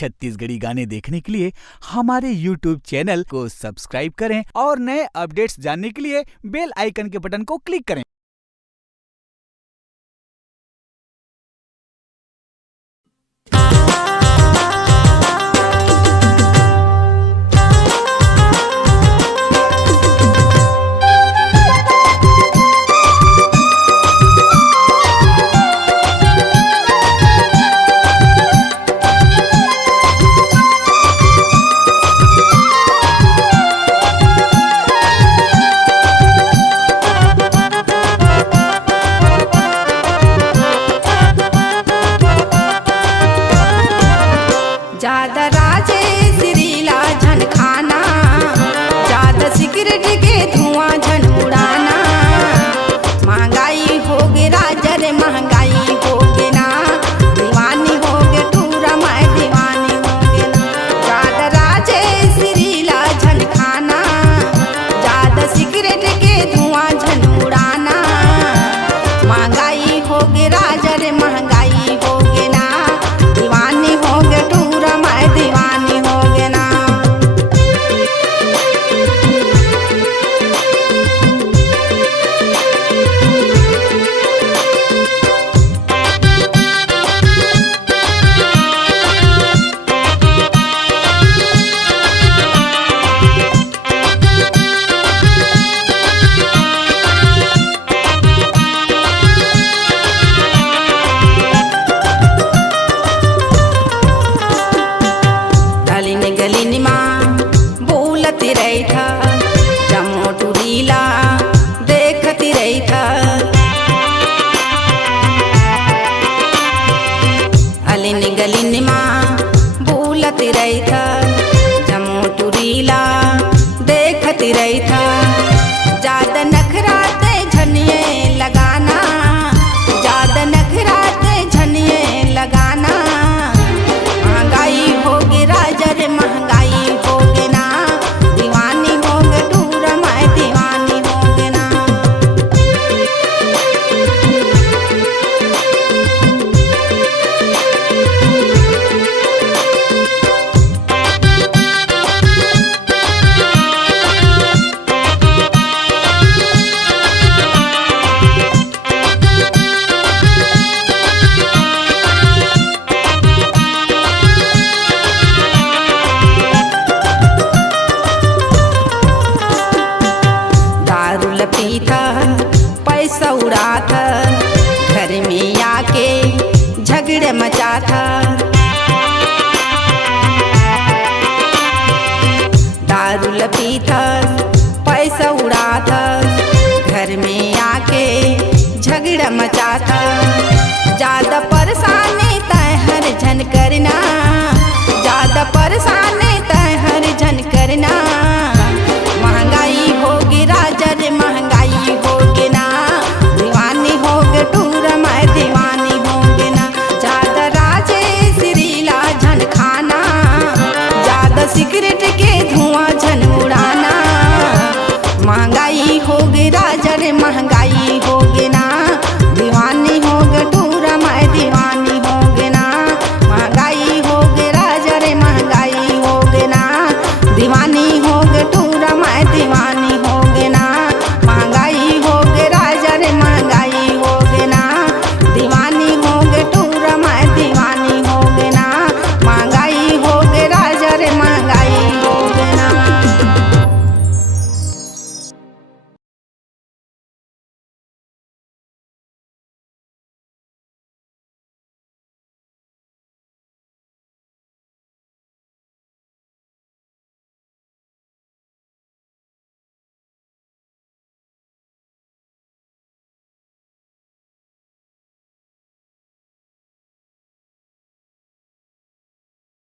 छत्तीसगढ़ी गाने देखने के लिए हमारे YouTube चैनल को सब्सक्राइब करें और नए अपडेट्स जानने के लिए बेल आइकन के बटन को क्लिक करें। ज्यादा राजे सिरीला झन खाना, ज्यादा सिगरेट के धुआं झन उड़ाना। महंगाई होगे राजा रे महंगाई होगे ना, दीवानी होगे टूरा मैं दीवानी होगे ना। ज्यादा राजे सिरीला झन खाना, ज्यादा सिगरेट के धुआं झन उड़ाना। महंगाई होगे राजा रे महंगाई होगे ना, दीवानी होगे टूरा मैं दीवानी होगे ना। गलिन गलिन माँ बोलती रही था, जमो टूरीला देखती रही था। अलिन गलिन माँ बोलती रही था, जमो टूरीला देखती रही था। ज्यादा नखराते झनिए लगाना, ज्यादा नखराते झनिए लगाना। महंगाई होगी राजा रे महंगाई होगे ना, दीवानी होगे टूरा मैं दीवानी होगे ना। दारू पीता पैसा उड़ाता, घर में आके झगड़े मचाता। दारू पीता पैसा उड़ाता, घर में आके झगड़ा मचाता। ज्यादा परेशानी तय हर झन करना, ज्यादा परेशानी